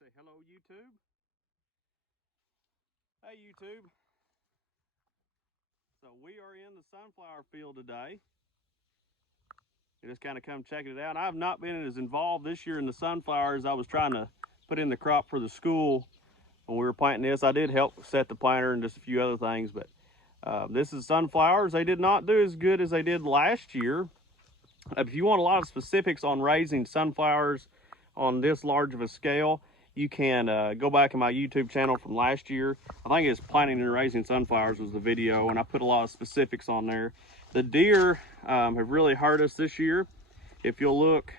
Say hello, YouTube. Hey, YouTube. So we are in the sunflower field today. We just kind of come checking it out. I've not been as involved this year in the sunflowers. I was trying to put in the crop for the school when we were planting this. I did help set the planter and just a few other things, but this is sunflowers. They did not do as good as they did last year. If you want a lot of specifics on raising sunflowers on this large of a scale, you can go back in my YouTube channel from last year. I think it's planting and raising sunflowers was the video, and I put a lot of specifics on there. The deer have really hurt us this year. If you'll look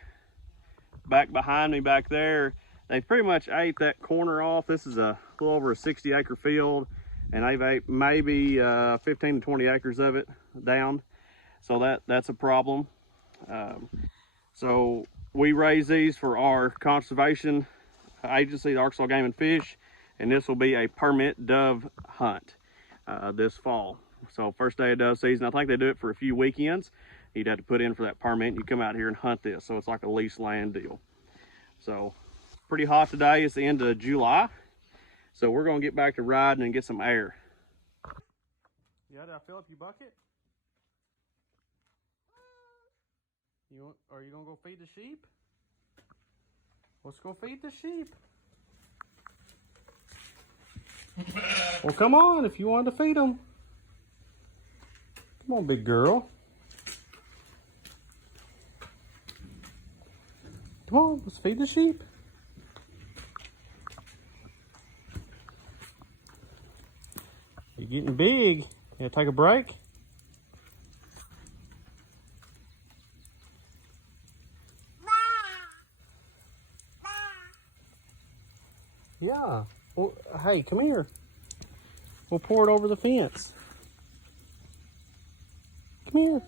back behind me back there, they pretty much ate that corner off. This is a little over a 60-acre field, and they've ate maybe 15 to 20 acres of it down. So that's a problem. So we raise these for our conservation agency, the Arkansas Game and Fish, and this will be a permit dove hunt this fall. So first day of dove season, I think they do it for a few weekends. You'd have to put in for that permit, and you come out here and hunt this. So it's like a leased land deal. So pretty hot today. It's the end of July. So we're gonna get back to riding and get some air. Yeah, did I fill up your bucket? Are you gonna go feed the sheep? Let's go feed the sheep. Well, come on, if you want to feed them. Come on, big girl. Come on, let's feed the sheep. You're getting big. You gonna take a break? Yeah. Well, hey, come here. We'll pour it over the fence. Come here.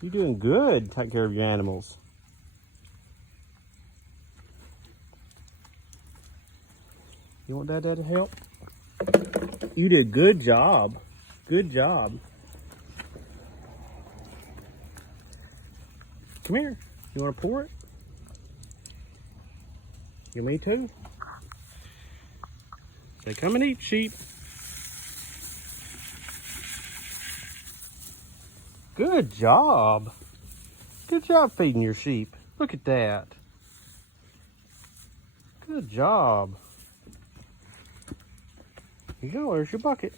You're doing good. Take care of your animals. You want Dad to help? You did a good job. Good job. Come here. You want to pour it? You me too? They come and eat, sheep. Good job. Good job feeding your sheep. Look at that. Good job. Here you go, there's your bucket.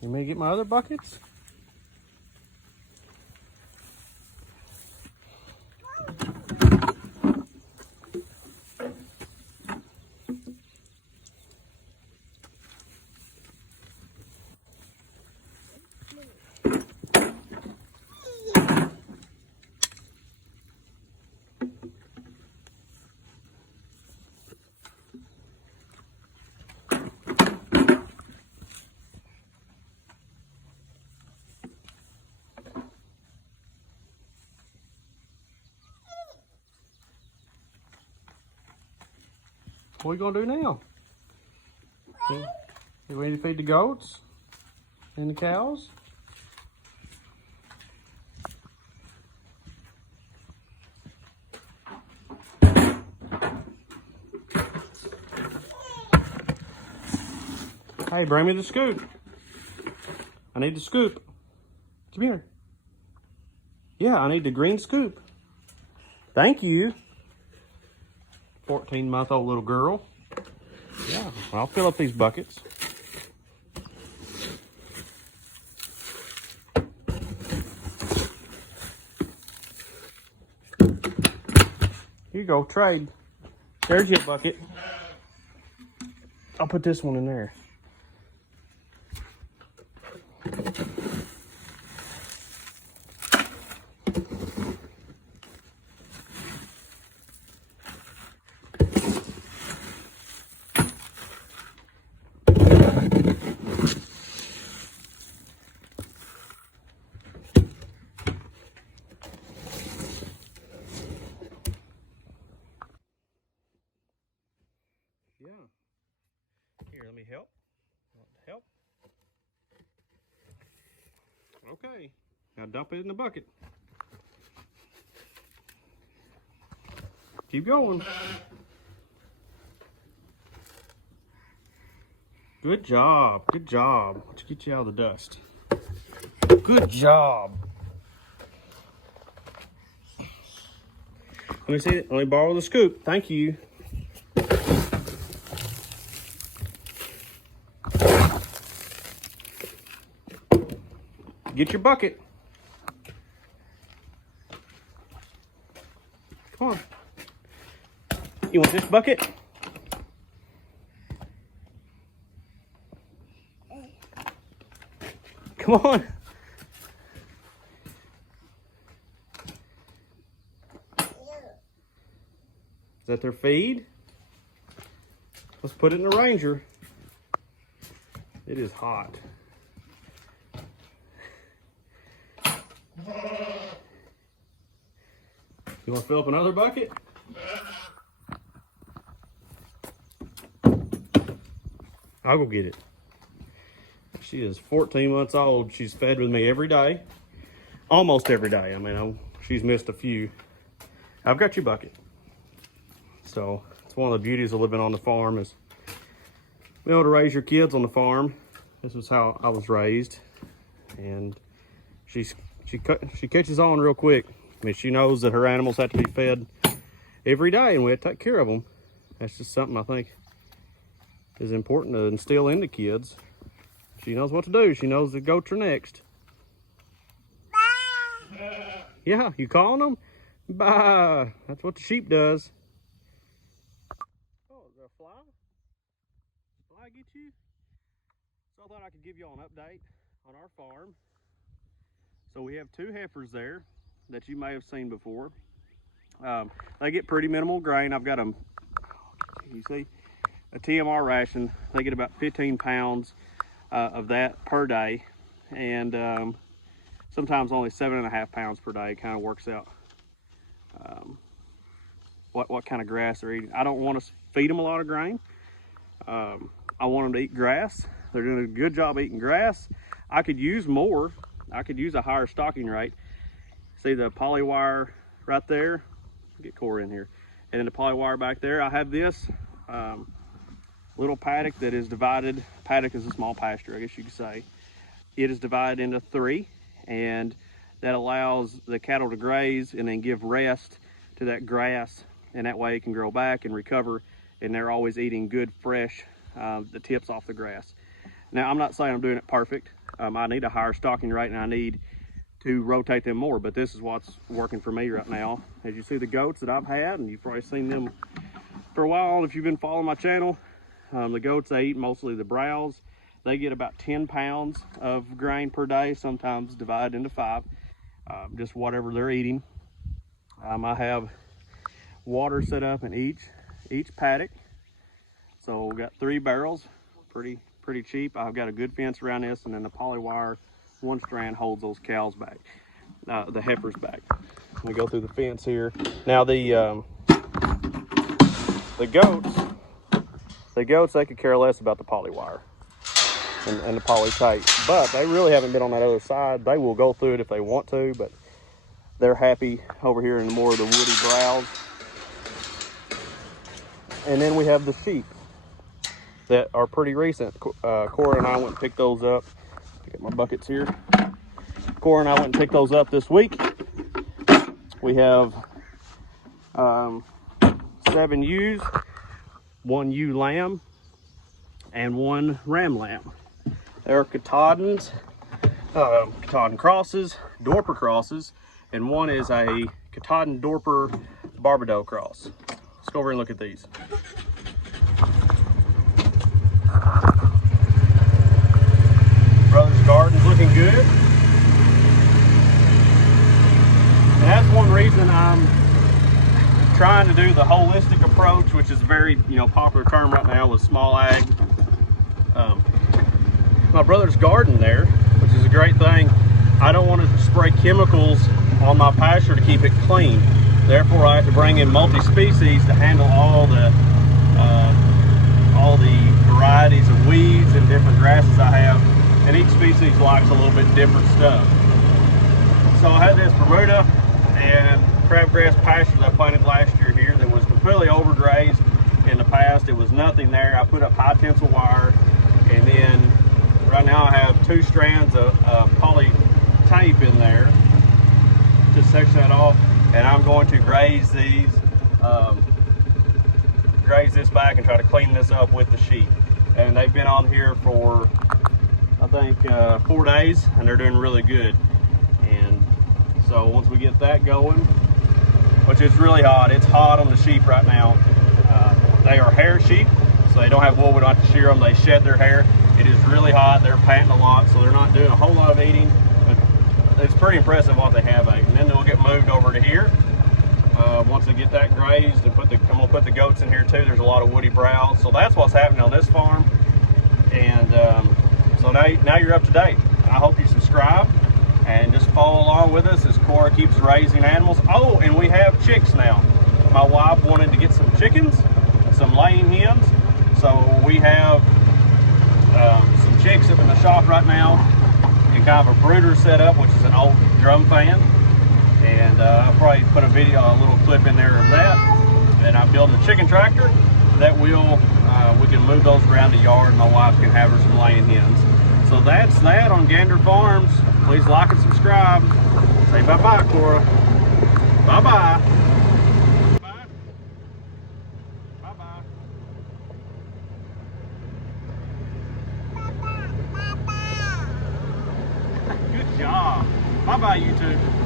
You may get my other buckets? What are you gonna do now? You ready to feed the goats and the cows? Hey, bring me the scoop. I need the scoop. Come here. Yeah, I need the green scoop. Thank you. 14-month-old little girl. Yeah, I'll fill up these buckets. Here you go, trade. There's your bucket. I'll put this one in there. Yeah. Here, let me help. Want to help? Okay. Now dump it in the bucket. Keep going. Good job. Good job. Let's get you out of the dust. Good job. Let me see it. Let me borrow the scoop. Thank you. Get your bucket. Come on. You want this bucket? Come on. Is that their feed? Let's put it in the Ranger. It is hot. You want to fill up another bucket? I'll go get it. She is 14 months old. She's fed with me every day. Almost every day. I mean, she's missed a few. I've got your bucket. So it's one of the beauties of living on the farm is being able to raise your kids on the farm. This is how I was raised. And she catches on real quick. I mean, she knows that her animals have to be fed every day and we have to take care of them. That's just something I think is important to instill into kids. She knows what to do. She knows the goats are next. Yeah, you calling them? Bah. That's what the sheep does. Oh, is there a fly? Fly get you? So I thought I could give you all an update on our farm. So we have 2 heifers there that you may have seen before. They get pretty minimal grain. I've got them, you see, a TMR ration. They get about 15 pounds of that per day, and sometimes only 7.5 pounds per day. Kind of works out what kind of grass they're eating. I don't want to feed them a lot of grain. I want them to eat grass. They're doing a good job eating grass. I could use more. I could use a higher stocking rate. See the poly wire right there? Get Cora in here. And then the poly wire back there. I have this little paddock that is divided. Paddock is a small pasture, I guess you could say. It is divided into 3, and that allows the cattle to graze and then give rest to that grass, and that way it can grow back and recover, and they're always eating good, fresh, the tips off the grass. Now, I'm not saying I'm doing it perfect. I need a higher stocking rate, and I need to rotate them more, but this is what's working for me right now. As you see the goats that I've had, and you've probably seen them for a while if you've been following my channel. The goats, they eat mostly the browse. They get about 10 pounds of grain per day, sometimes divided into 5, just whatever they're eating. I have water set up in each paddock. So we've got 3 barrels, pretty cheap. I've got a good fence around this, and then the poly wire, 1 strand holds those cows back, the heifers back. We go through the fence here. Now the goats, they could care less about the poly wire and the poly tape, but they really haven't been on that other side. They will go through it if they want to, but they're happy over here in more of the woody browse. And then we have the sheep that are pretty recent. Cora and I went and picked those up. Get my buckets here. Cora and I went and picked those up this week. We have 7 ewes, 1 ewe lamb, and 1 ram lamb. They're Katahdins, Katahdin crosses, Dorper crosses, and 1 is a Katahdin Dorper Barbados cross. Let's go over and look at these. Brother's garden's looking good. And that's one reason I'm trying to do the holistic approach, which is a very popular term right now with small ag. My brother's garden there, which is a great thing. I don't want to spray chemicals on my pasture to keep it clean. Therefore, I have to bring in multi-species to handle all the varieties of weeds and different grasses I have. And each species likes a little bit different stuff. So I had this Bermuda and crabgrass pasture that I planted last year here that was completely overgrazed in the past. It was nothing there. I put up high tensile wire And then right now I have 2 strands of poly tape in there. Just section that off, and I'm going to graze these, graze this back and try to clean this up with the sheep. And they've been on here for, I think, 4 days, and they're doing really good. And so once we get that going, which is really hot, it's hot on the sheep right now. They are hair sheep, so they don't have wool. We don't have to shear them. They shed their hair. It is really hot. They're panting a lot, so they're not doing a whole lot of eating. But it's pretty impressive what they have ate. And then they'll get moved over to here. Once they get that grazed, and I'm gonna put the goats in here too. There's a lot of woody browse. So that's what's happening on this farm. And so now you're up to date. I hope you subscribe and just follow along with us as Cora keeps raising animals. Oh, and we have chicks now. My wife wanted to get some chickens, some laying hens. So we have some chicks up in the shop right now, and kind of a brooder set up, which is an old drum fan. And I'll probably put a little clip in there of that. And I'm building a chicken tractor that we can move those around the yard, and my wife can have her some laying hens. So that's that on Gander Farms. Please like and subscribe. Say bye-bye, Cora. Bye-bye. Bye-bye. Good job. Bye-bye, YouTube.